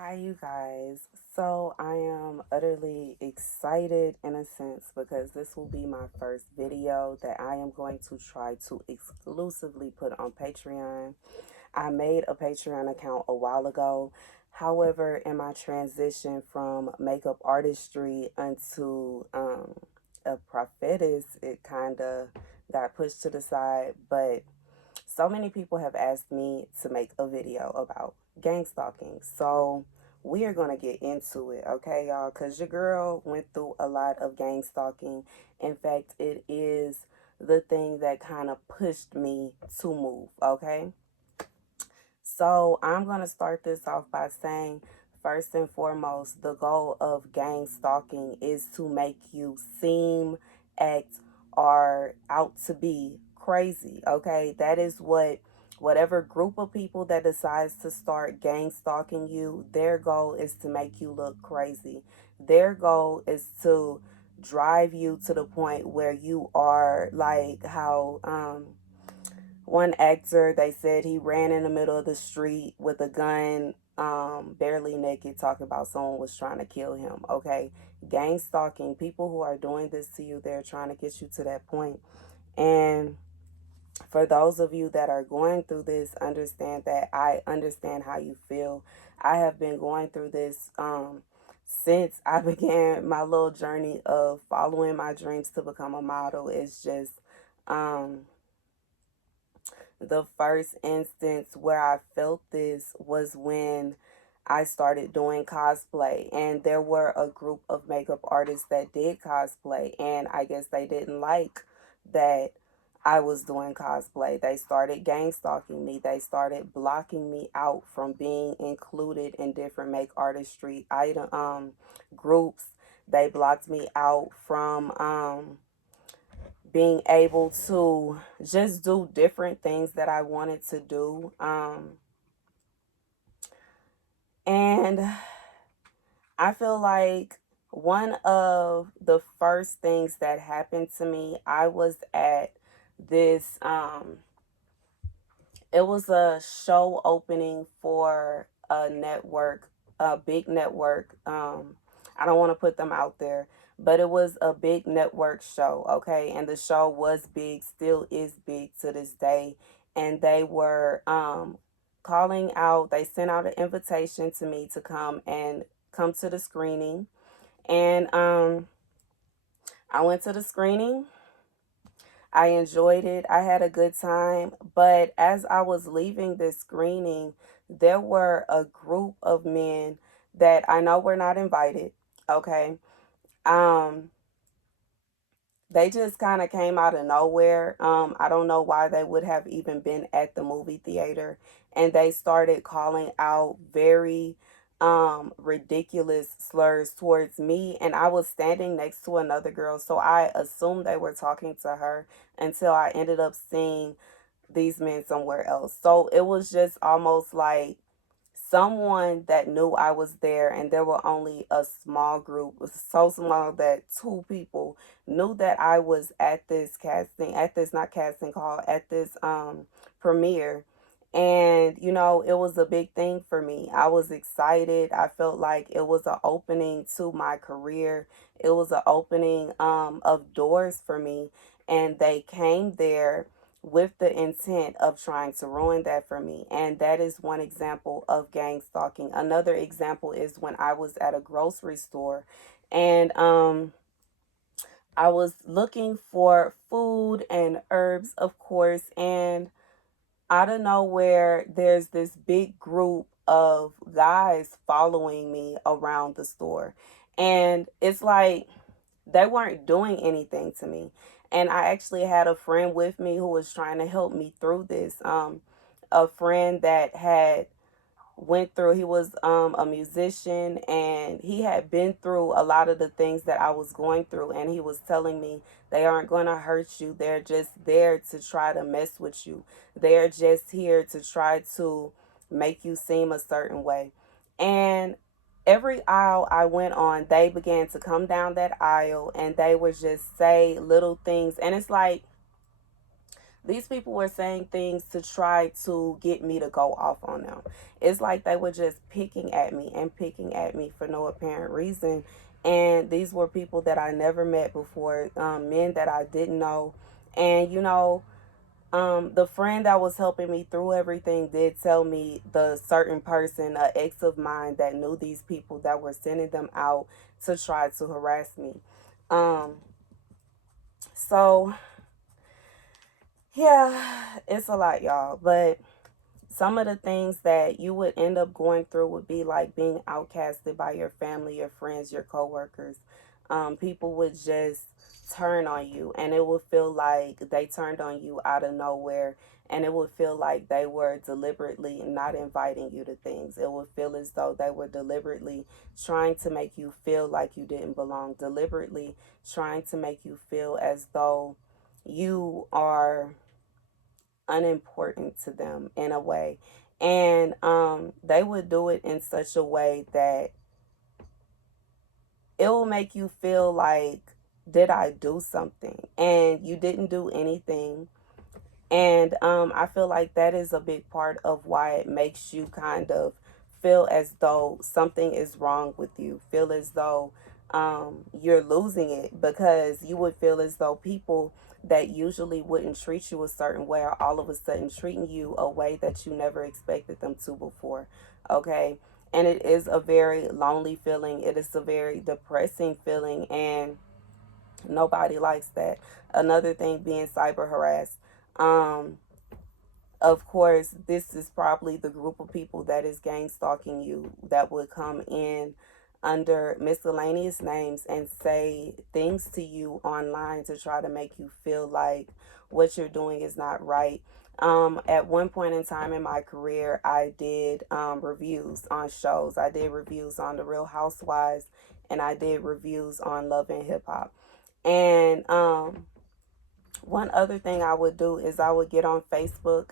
Hi, you guys. So, I am utterly excited in a sense because this will be my first video that I am going to try to exclusively put on Patreon. I made a Patreon account a while ago. However, in my transition from makeup artistry unto a prophetess, it kind of got pushed to the side. But so many people have asked me to make a video about gang stalking. So we are going to get into it, okay, y'all? Because your girl went through a lot of gang stalking. In fact, it is the thing that kind of pushed me to move, okay? So I'm going to start this off by saying, first and foremost, the goal of gang stalking is to make you seem, act, or out to be crazy. Okay, that is whatever group of people that decides to start gang stalking you, their goal is to make you look crazy. Their goal is to drive you to the point where you are like how one actor, they said he ran in the middle of the street with a gun, barely naked, talking about someone was trying to kill him. Okay, gang stalking, people who are doing this to you, they're trying to get you to that point. And for those of you that are going through this, understand that I understand how you feel. I have been going through this since I began my little journey of following my dreams to become a model. It's just um the first instance where I felt this was when I started doing cosplay, and there were a group of makeup artists that did cosplay, and I guess they didn't like that I was doing cosplay. They started gang stalking me. They started blocking me out from being included in different make artistry item groups. They blocked me out from being able to just do different things that I wanted to do. And I feel like one of the first things that happened to me, I was at this, it was a show opening for a network, a big network. I don't want to put them out there, but it was a big network show, okay? And the show was big, still is big to this day. And they were calling out, they sent out an invitation to me to come to the screening. And I went to the screening. I enjoyed it. I had a good time. But as I was leaving this screening, there were a group of men that I know were not invited. Okay. Um, they just kind of came out of nowhere. I don't know why they would have even been at the movie theater. And they started calling out very ridiculous slurs towards me. And I was standing next to another girl. So I assumed they were talking to her until I ended up seeing these men somewhere else. So it was just almost like someone that knew I was there, and there were only a small group, it was so small that two people knew that I was at this casting, at this not casting call, at this premiere. And you know, it was a big thing for me. I was excited. I felt like it was an opening to my career. It was an opening of doors for me, and they came there with the intent of trying to ruin that for me. And that is one example of gang stalking. Another example is when I was at a grocery store, and I was looking for food and herbs, of course, and out of nowhere there's this big group of guys following me around the store. And it's like they weren't doing anything to me. And I actually had a friend with me who was trying to help me through this. A friend that had went through, he was a musician, and he had been through a lot of the things that I was going through, and he was telling me they aren't going to hurt you. They're just there to try to mess with you. They're just here to try to make you seem a certain way. And every aisle I went on, they began to come down that aisle, and they would just say little things. And it's like These people were saying things to try to get me to go off on them. It's like they were just picking at me and picking at me for no apparent reason. And these were people that I never met before, men that I didn't know. And, the friend that was helping me through everything did tell me the certain person, an ex of mine, that knew these people that were sending them out to try to harass me. Um, so yeah, it's a lot, y'all. But some of the things that you would end up going through would be like being outcasted by your family, your friends, your coworkers. People would just turn on you, and it would feel like they turned on you out of nowhere, and it would feel like they were deliberately not inviting you to things. It would feel as though they were deliberately trying to make you feel like you didn't belong, deliberately trying to make you feel as though you are unimportant to them in a way. And they would do it in such a way that it will make you feel like, did I do something? And you didn't do anything. And I feel like that is a big part of why it makes you kind of feel as though something is wrong with you, feel as though you're losing it, because you would feel as though people that usually wouldn't treat you a certain way are all of a sudden treating you a way that you never expected them to before. Okay. And it is a very lonely feeling. It is a very depressing feeling. And nobody likes that. Another thing being cyber harassed. Um, of course, this is probably the group of people that is gang stalking you, that would come in under miscellaneous names and say things to you online to try to make you feel like what you're doing is not right. At one point in time in my career, I did reviews on shows. I did reviews on The Real Housewives, and I did reviews on Love and Hip Hop. And one other thing I would do is I would get on Facebook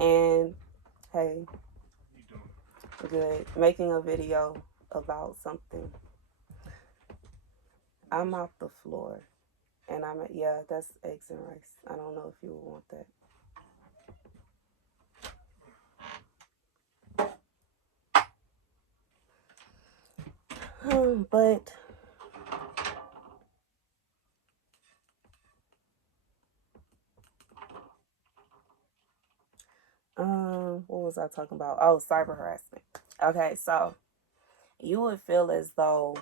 and, hey, good, making a video about something. I'm off the floor, and yeah, that's eggs and rice. I don't know if you would want that. But what was I talking about? Oh, cyber harassment. Okay, so you would feel as though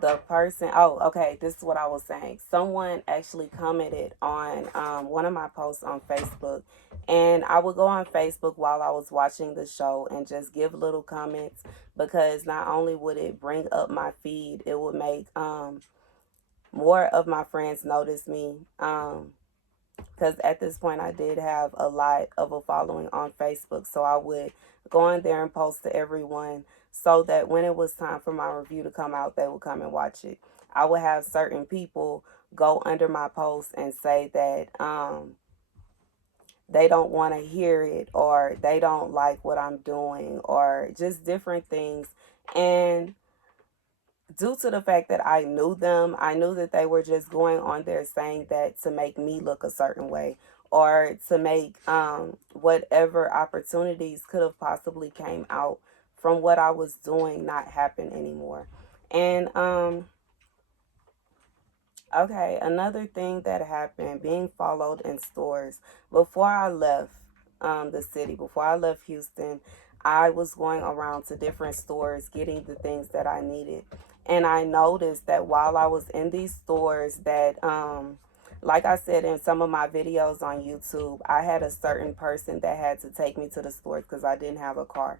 the person, oh, okay, this is what I was saying. Someone actually commented on one of my posts on Facebook, and I would go on Facebook while I was watching the show and just give little comments, because not only would it bring up my feed, it would make more of my friends notice me. Because at this point I did have a lot of a following on Facebook, so I would go on there and post to everyone, so that when it was time for my review to come out, they would come and watch it. I would have certain people go under my post and say that they don't want to hear it, or they don't like what I'm doing, or just different things. And due to the fact that I knew them, I knew that they were just going on there saying that to make me look a certain way, or to make whatever opportunities could have possibly came out from what I was doing not happen anymore. And okay, another thing that happened, being followed in stores. Before I left the city, before I left Houston, I was going around to different stores getting the things that I needed. And I noticed that while I was in these stores, that like I said in some of my videos on YouTube, I had a certain person that had to take me to the store because I didn't have a car.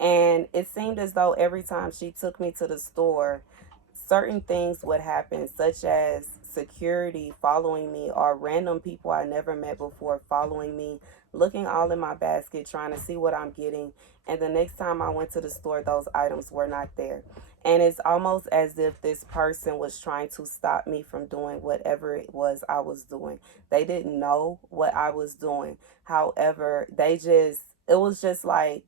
And it seemed as though every time she took me to the store, certain things would happen, such as security following me, or random people I never met before following me, looking all in my basket, trying to see what I'm getting. And the next time I went to the store, those items were not there. And it's almost as if this person was trying to stop me from doing whatever it was I was doing. They didn't know what I was doing. However, it was just like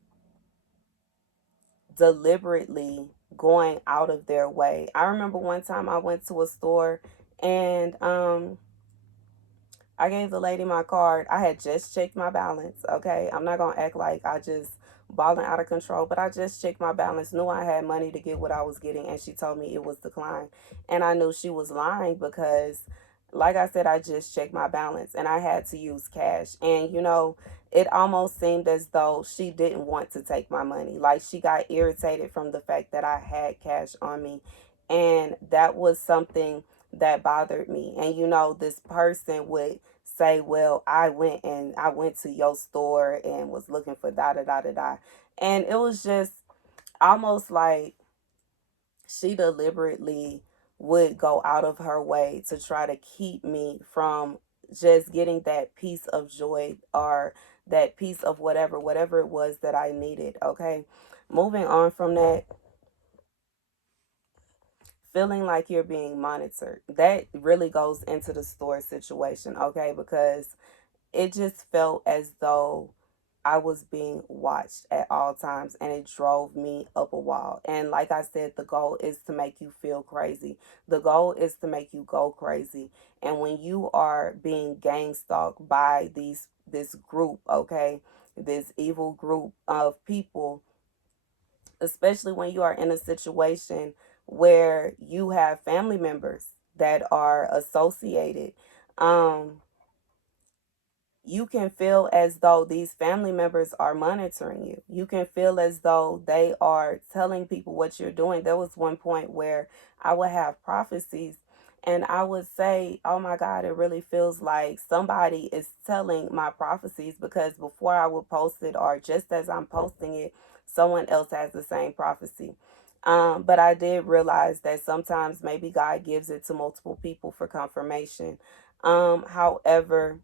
deliberately going out of their way. I remember one time I went to a store, and I gave the lady my card. I had just checked my balance. Okay, I'm not gonna act like I just balling out of control, but I just checked my balance, knew I had money to get what I was getting, and she told me it was declined. And I knew she was lying because, like I said, I just checked my balance and I had to use cash. And it almost seemed as though she didn't want to take my money. Like she got irritated from the fact that I had cash on me, and that was something that bothered me. And this person would say, well, I went to your store and was looking for da da da da da. And it was just almost like she deliberately would go out of her way to try to keep me from just getting that piece of joy, or that piece of whatever it was that I needed. Okay. Moving on from that, feeling like you're being monitored. That really goes into the store situation, okay? Because it just felt as though I was being watched at all times, and it drove me up a wall. And like I said, the goal is to make you feel crazy. The goal is to make you go crazy. And when you are being gang stalked by this group, okay, this evil group of people, especially when you are in a situation where you have family members that are associated, um, you can feel as though these family members are monitoring you. You can feel as though they are telling people what you're doing. There was one point where I would have prophecies and I would say, oh my God, it really feels like somebody is telling my prophecies, because before I would post it, or just as I'm posting it, someone else has the same prophecy. But I did realize that sometimes maybe God gives it to multiple people for confirmation. However,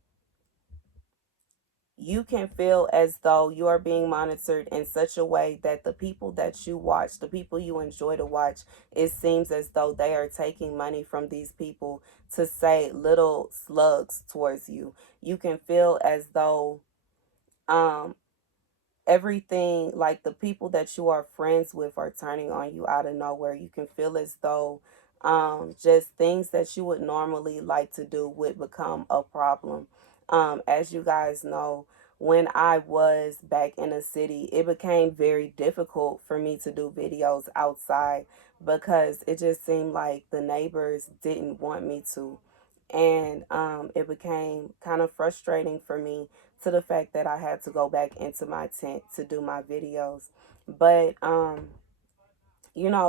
you can feel as though you are being monitored in such a way that the people that you watch, the people you enjoy to watch, it seems as though they are taking money from these people to say little slugs towards you. You can feel as though um everything, like the people that you are friends with, are turning on you out of nowhere. You can feel as though just things that you would normally like to do would become a problem. As you guys know, when I was back in the city, it became very difficult for me to do videos outside because it just seemed like the neighbors didn't want me to. And it became kind of frustrating for me, to the fact that I had to go back into my tent to do my videos. But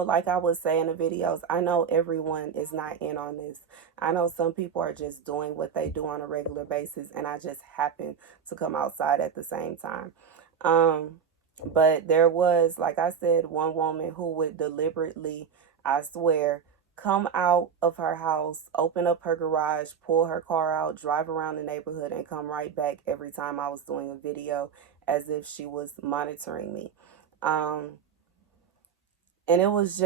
like I was saying in the videos, I know everyone is not in on this. I know some people are just doing what they do on a regular basis, and I just happen to come outside at the same time. Um, but there was, like I said, one woman who would deliberately, I swear, come out of her house, open up her garage, pull her car out, drive around the neighborhood, and come right back every time I was doing a video, as if she was monitoring me. Um, and it was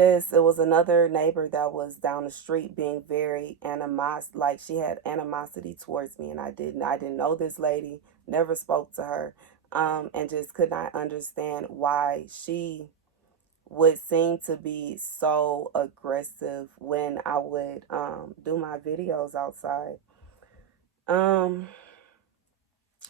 another neighbor that was down the street being very like she had animosity towards me, and I didn't know this lady, never spoke to her, and just could not understand why she would seem to be so aggressive when I would do my videos outside. Um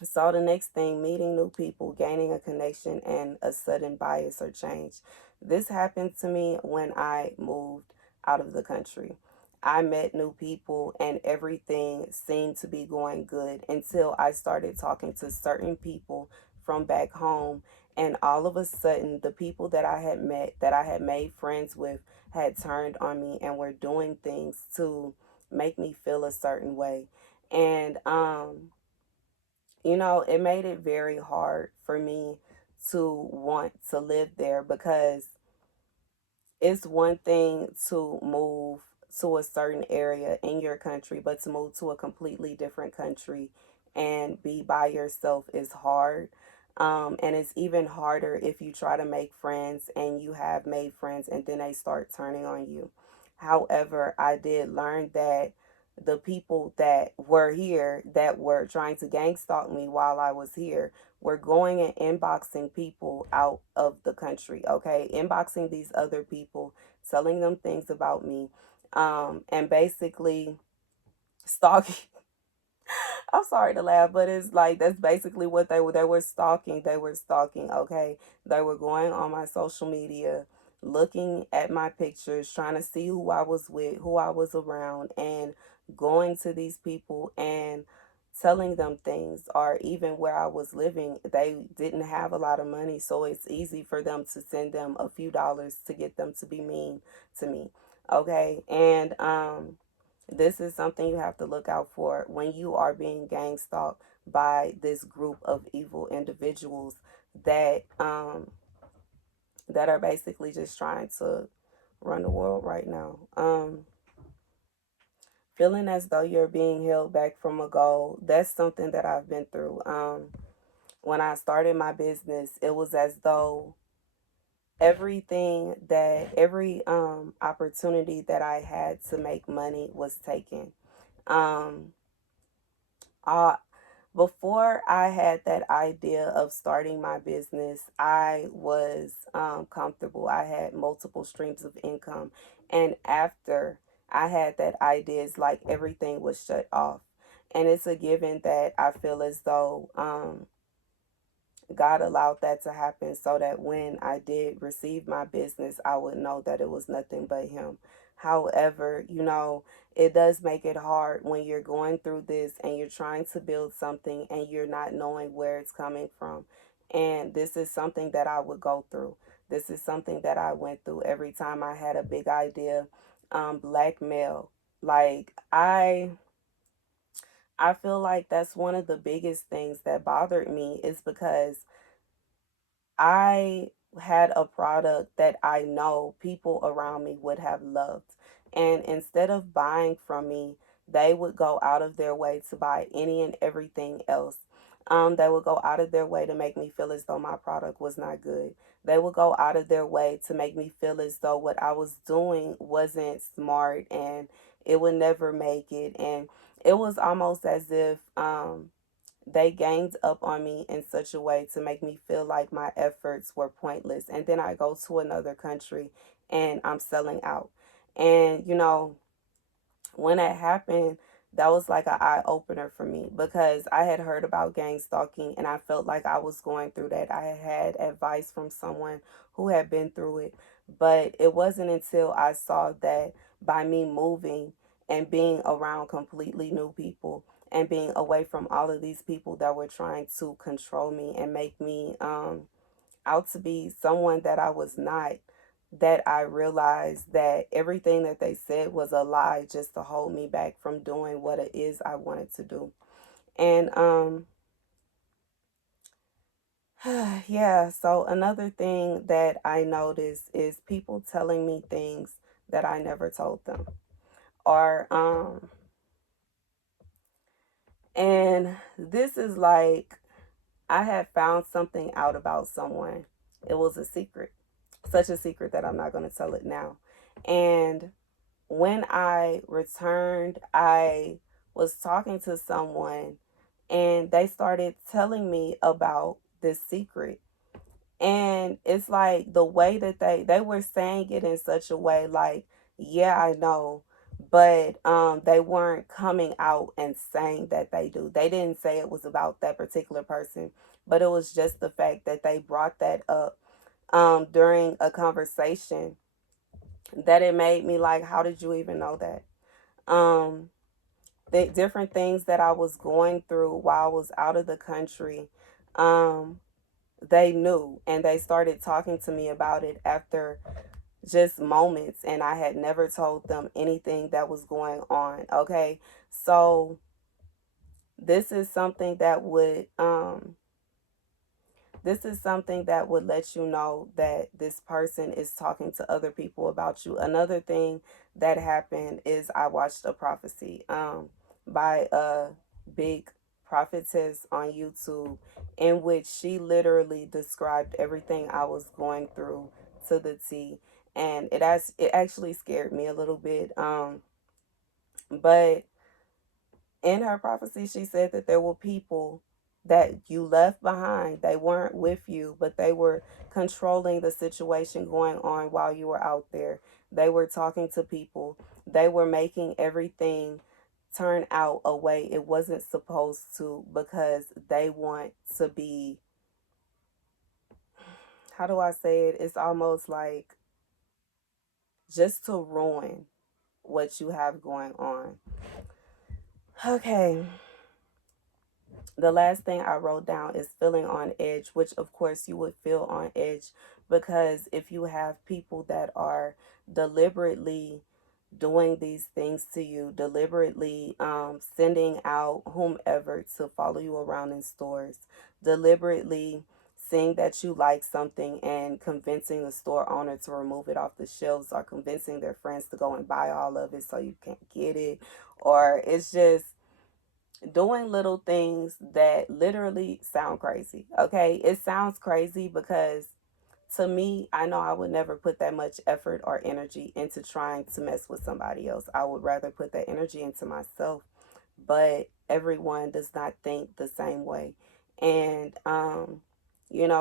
So the next thing, meeting new people, gaining a connection, and a sudden bias or change. This happened to me when I moved out of the country. I met new people and everything seemed to be going good until I started talking to certain people from back home. And all of a sudden, the people that I had met, that I had made friends with, had turned on me and were doing things to make me feel a certain way. And it made it very hard for me to want to live there, because it's one thing to move to a certain area in your country, but to move to a completely different country and be by yourself is hard. And it's even harder if you try to make friends and you have made friends and then they start turning on you. However, I did learn that the people that were here that were trying to gang stalk me while I was here were going and inboxing people out of the country, okay? Inboxing these other people, telling them things about me, and basically stalking I'm sorry to laugh, but it's like that's basically what they were. They were stalking. They were stalking. Okay, they were going on my social media, looking at my pictures, trying to see who I was with, who I was around, and going to these people and telling them things, or even where I was living, they didn't have a lot of money, so it's easy for them to send them a few dollars to get them to be mean to me. Okay, and this is something you have to look out for when you are being gang stalked by this group of evil individuals that that are basically just trying to run the world right now. Feeling as though you're being held back from a goal, that's something that I've been through. When I started my business, it was as though every opportunity that I had to make money was taken. Um, I Before I had that idea of starting my business, I was comfortable. I had multiple streams of income. And after I had that idea, it's like everything was shut off. And it's a given that I feel as though God allowed that to happen so that when I did receive my business, I would know that it was nothing but Him. However, it does make it hard when you're going through this and you're trying to build something and you're not knowing where it's coming from. And this is something that I would go through. This is something that I went through every time I had a big idea. Blackmail. Like, I feel like that's one of the biggest things that bothered me, is because I had a product that I know people around me would have loved. And instead of buying from me, they would go out of their way to buy any and everything else. They would go out of their way to make me feel as though my product was not good. They would go out of their way to make me feel as though what I was doing wasn't smart and it would never make it. And it was almost as if they ganged up on me in such a way to make me feel like my efforts were pointless. And then I go to another country and I'm selling out. And, when that happened, that was like an eye opener for me, because I had heard about gang stalking and I felt like I was going through that. I had advice from someone who had been through it, but it wasn't until I saw that by me moving and being around completely new people and being away from all of these people that were trying to control me and make me out to be someone that I was not, that I realized that everything that they said was a lie just to hold me back from doing what it is I wanted to do. And yeah, so another thing that I noticed is people telling me things that I never told them. Or and this is like, I had found something out about someone. It was a secret. Such a secret that I'm not going to tell it now. And when I returned, I was talking to someone and they started telling me about this secret. And it's like the way that they were saying it in such a way like, yeah, I know, but they weren't coming out and saying that they do. They didn't say it was about that particular person, but it was just the fact that they brought that up during a conversation, that it made me like, how did you even know that? Um, the different things that I was going through while I was out of the country, um, they knew and they started talking to me about it after just moments, and I had never told them anything that was going on. Okay, so this is something that would let you know that this person is talking to other people about you. Another thing that happened is I watched a prophecy by a big prophetess on YouTube, in which she literally described everything I was going through to the T. And it actually scared me a little bit. But in her prophecy, she said that there were people that you left behind. They weren't with you, but they were controlling the situation going on while you were out there. They were talking to people. They were making everything turn out a way it wasn't supposed to because they want to be, how do I say it? It's almost like just to ruin what you have going on. Okay. The last thing I wrote down is feeling on edge, which of course you would feel on edge because if you have people that are deliberately doing these things to you, deliberately sending out whomever to follow you around in stores, deliberately seeing that you like something and convincing the store owner to remove it off the shelves, or convincing their friends to go and buy all of it so you can't get it, or it's just doing little things that literally sound crazy. Okay, it sounds crazy because to me, I know I would never put that much effort or energy into trying to mess with somebody else. I would rather put that energy into myself, but everyone does not think the same way. And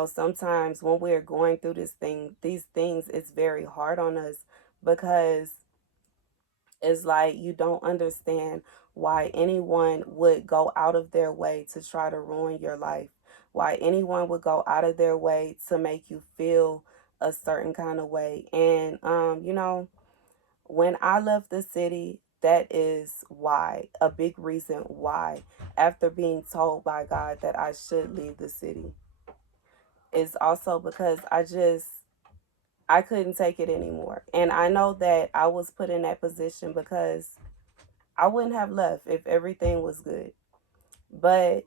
sometimes when we're going through these things, it's very hard on us because it's like you don't understand why anyone would go out of their way to try to ruin your life, why anyone would go out of their way to make you feel a certain kind of way. And, when I left the city, that is why, a big reason why, after being told by God that I should leave the city, is also because I couldn't take it anymore. And I know that I was put in that position because I wouldn't have left if everything was good. But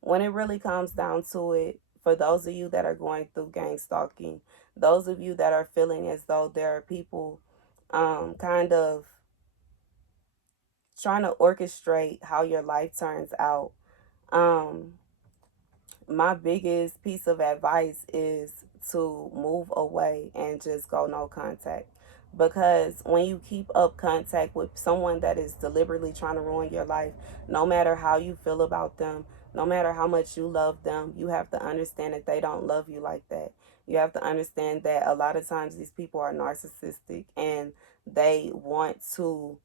when it really comes down to it, for those of you that are going through gang stalking, those of you that are feeling as though there are people kind of trying to orchestrate how your life turns out, um, my biggest piece of advice is to move away and just go no contact. Because when you keep up contact with someone that is deliberately trying to ruin your life, no matter how you feel about them, no matter how much you love them, you have to understand that they don't love you like that. You have to understand that a lot of times these people are narcissistic and they want to,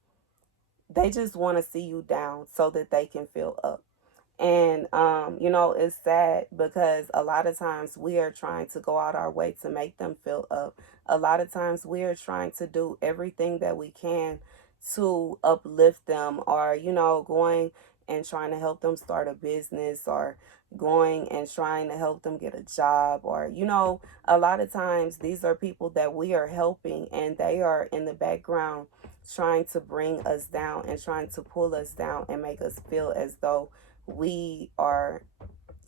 they just want to see you down so that they can feel up. And, it's sad because a lot of times we are trying to go out our way to make them feel up. A lot of times we are trying to do everything that we can to uplift them, or, going and trying to help them start a business, or going and trying to help them get a job, or, a lot of times these are people that we are helping and they are in the background trying to bring us down and trying to pull us down and make us feel as though we are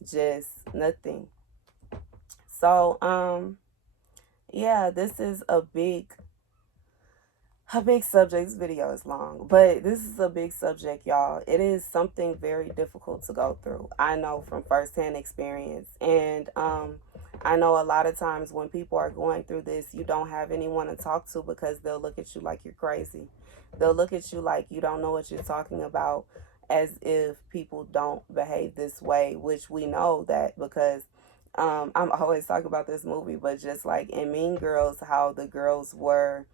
just nothing. So, yeah, this is a big subject. This video is long, but this is a big subject, y'all. It is something very difficult to go through. I know from firsthand experience. And I know a lot of times when people are going through this, you don't have anyone to talk to because they'll look at you like you're crazy. They'll look at you like you don't know what you're talking about, as if people don't behave this way, which we know that because I'm always talking about this movie, but just like in Mean Girls, how the girls were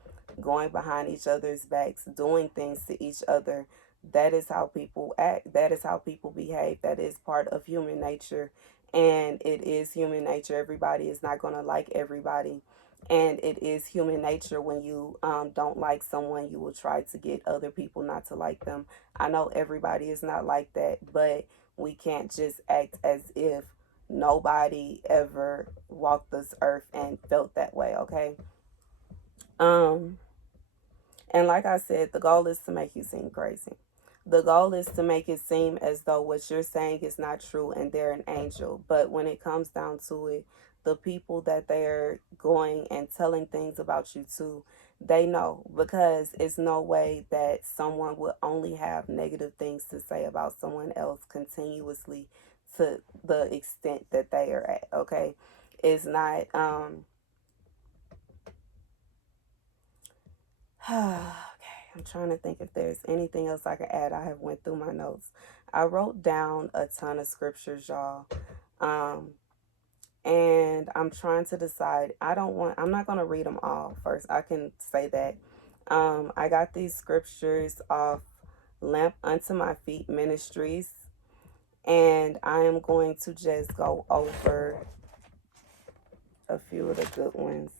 going behind each other's backs, doing things to each other. That is how people act. That is how people behave. That is part of human nature. And it is human nature. Everybody is not going to like everybody. And it is human nature when you don't like someone, you will try to get other people not to like them. I know everybody is not like that, but we can't just act as if nobody ever walked this earth and felt that way, okay? Um, and like I said, the goal is to make you seem crazy. The goal is to make it seem as though what you're saying is not true and they're an angel. But when it comes down to it, the people that they're going and telling things about you to, they know, because it's no way that someone would only have negative things to say about someone else continuously to the extent that they are at, okay? It's not, okay, I'm trying to think if there's anything else I can add. I have went through my notes. I wrote down a ton of scriptures, y'all. Um, and I'm trying to decide. I'm not going to read them all first. I can say that. I got these scriptures off Lamp Unto My Feet Ministries. And I am going to just go over a few of the good ones.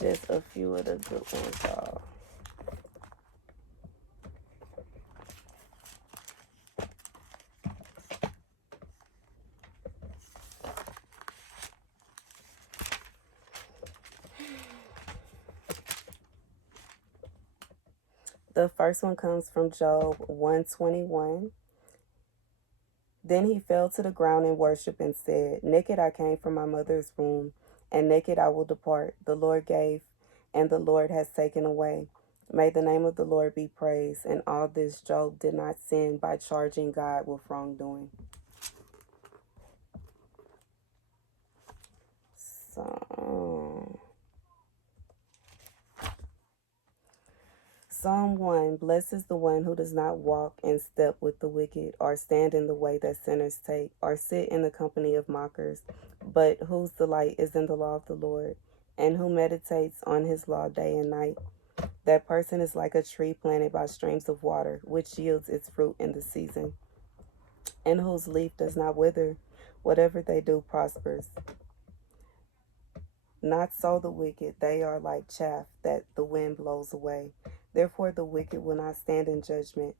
Just a few of the good ones, y'all. The first one comes from Job 121. Then he fell to the ground in worship and said, Naked I came from my mother's womb, and naked I will depart. The Lord gave, and the Lord has taken away. May the name of the Lord be praised. And all this Job did not sin by charging God with wrongdoing. So, Psalm 1. Blessed is the one who does not walk in step with the wicked, or stand in the way that sinners take, or sit in the company of mockers, but whose delight is in the law of the Lord, and who meditates on his law day and night. That person is like a tree planted by streams of water, which yields its fruit in the season, and whose leaf does not wither. Whatever they do prospers. Not so the wicked. They are like chaff that the wind blows away. Therefore the wicked will not stand in judgment,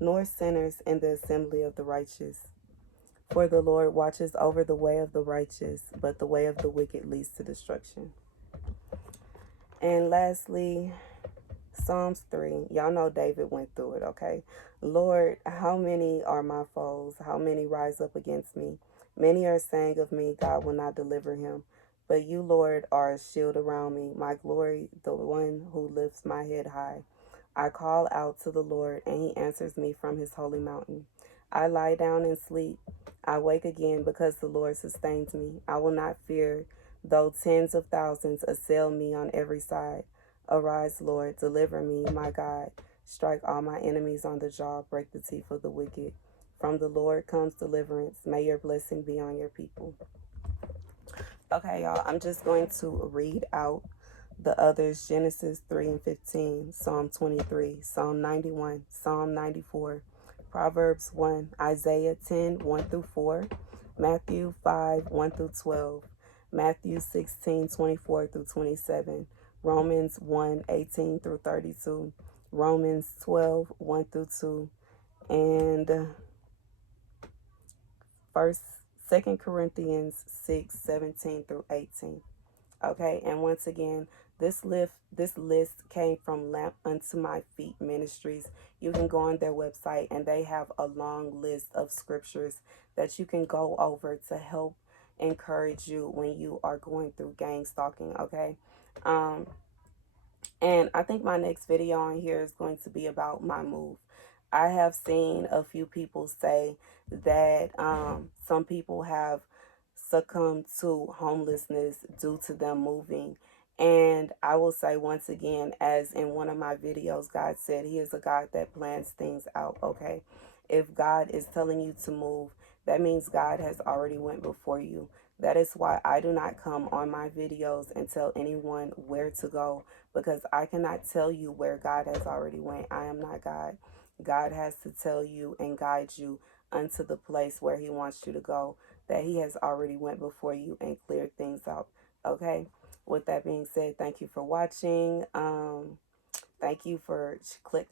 nor sinners in the assembly of the righteous. For the Lord watches over the way of the righteous, but the way of the wicked leads to destruction. And lastly, Psalms 3. Y'all know David went through it, okay? Lord, how many are my foes? How many rise up against me? Many are saying of me, God will not deliver him. But you, Lord, are a shield around me, my glory, the one who lifts my head high. I call out to the Lord, and he answers me from his holy mountain. I lie down and sleep. I wake again because the Lord sustains me. I will not fear, though tens of thousands assail me on every side. Arise, Lord, deliver me, my God. Strike all my enemies on the jaw, break the teeth of the wicked. From the Lord comes deliverance. May your blessing be on your people. Okay, y'all, I'm just going to read out the others: Genesis 3 and 15, Psalm 23, Psalm 91, Psalm 94, Proverbs 1, Isaiah 10, 1 through 4, Matthew 5, 1 through 12, Matthew 16, 24 through 27, Romans 1, 18 through 32, Romans 12, 1 through 2, and Second Corinthians 6, 17 through 18. Okay, and once again, this list came from Lamp Unto My Feet Ministries. You can go on their website, and they have a long list of scriptures that you can go over to help encourage you when you are going through gang stalking. Okay, and I think my next video on here is going to be about my move. I have seen a few people say that some people have succumbed to homelessness due to them moving. And I will say once again, as in one of my videos, God said he is a God that plans things out, okay? If God is telling you to move, that means God has already went before you. That is why I do not come on my videos and tell anyone where to go, because I cannot tell you where God has already went. I am not God. God has to tell you and guide you unto the place where he wants you to go, that he has already went before you and cleared things out. Okay, with that being said, thank you for watching. Thank you for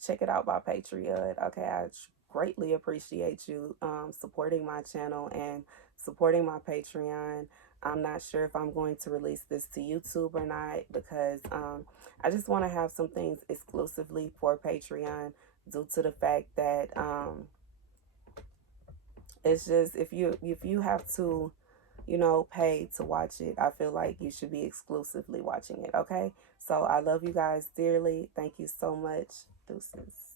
check it out by Patreon. Okay, I greatly appreciate you supporting my channel and supporting my Patreon. I'm not sure if I'm going to release this to YouTube or not, because I just want to have some things exclusively for Patreon, due to the fact that it's just, if you have to, you know, pay to watch it, I feel like you should be exclusively watching it. Okay, so I love you guys dearly. Thank you so much. Deuces.